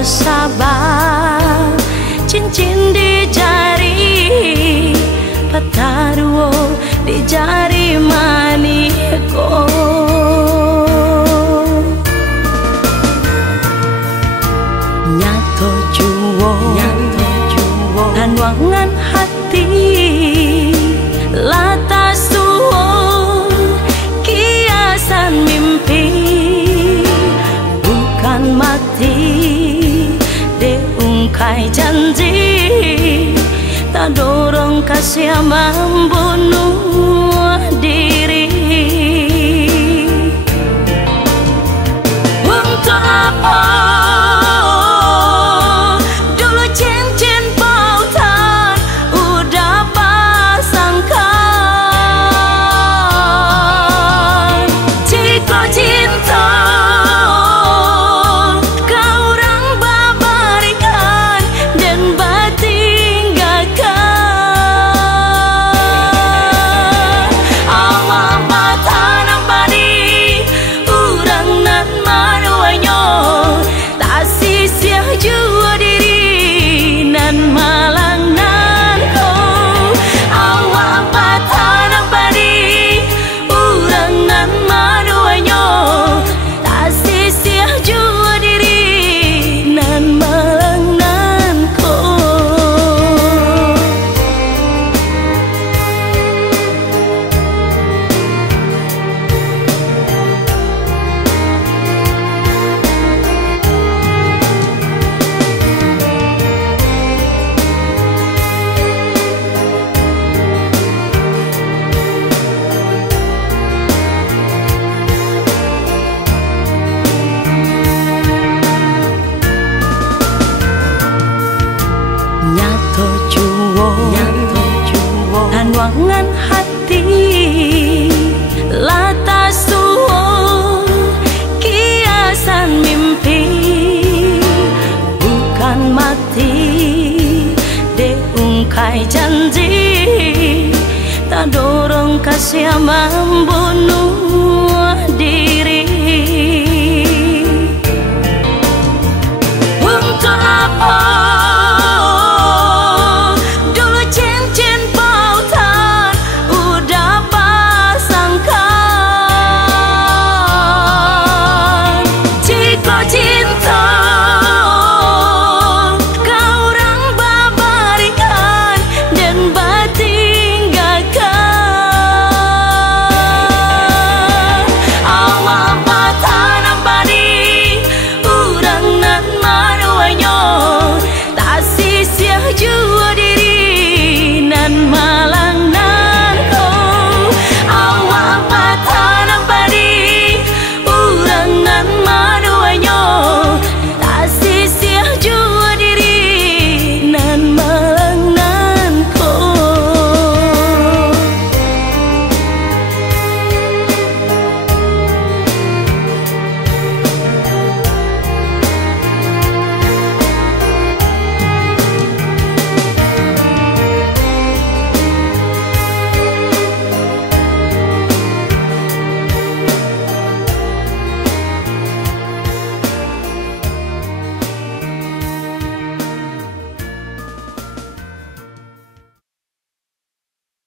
sabar, cincin di jari, pataruo di jari maniko. Nyato juwo dan wangan hati, lata suwon kiasan mimpi, bukan mati deungkai janji, tak dorong kasih membunuh diri. Untuk apa dulu cincin pautan udah pasangkan? Jika cinta kau orang babarikan dan batinggalkan, awal mata nampani urang nan manuanyo, tak sisia jua diri nan malang nan ko. Awal mata nampani urang nan manuanyo, tak sisia jua diri nan malang nan ko. Nyato juwo dan wangan hati, lata suwon kiasan mimpi, bukan mati deungkai janji, tak dorong kasih membunuh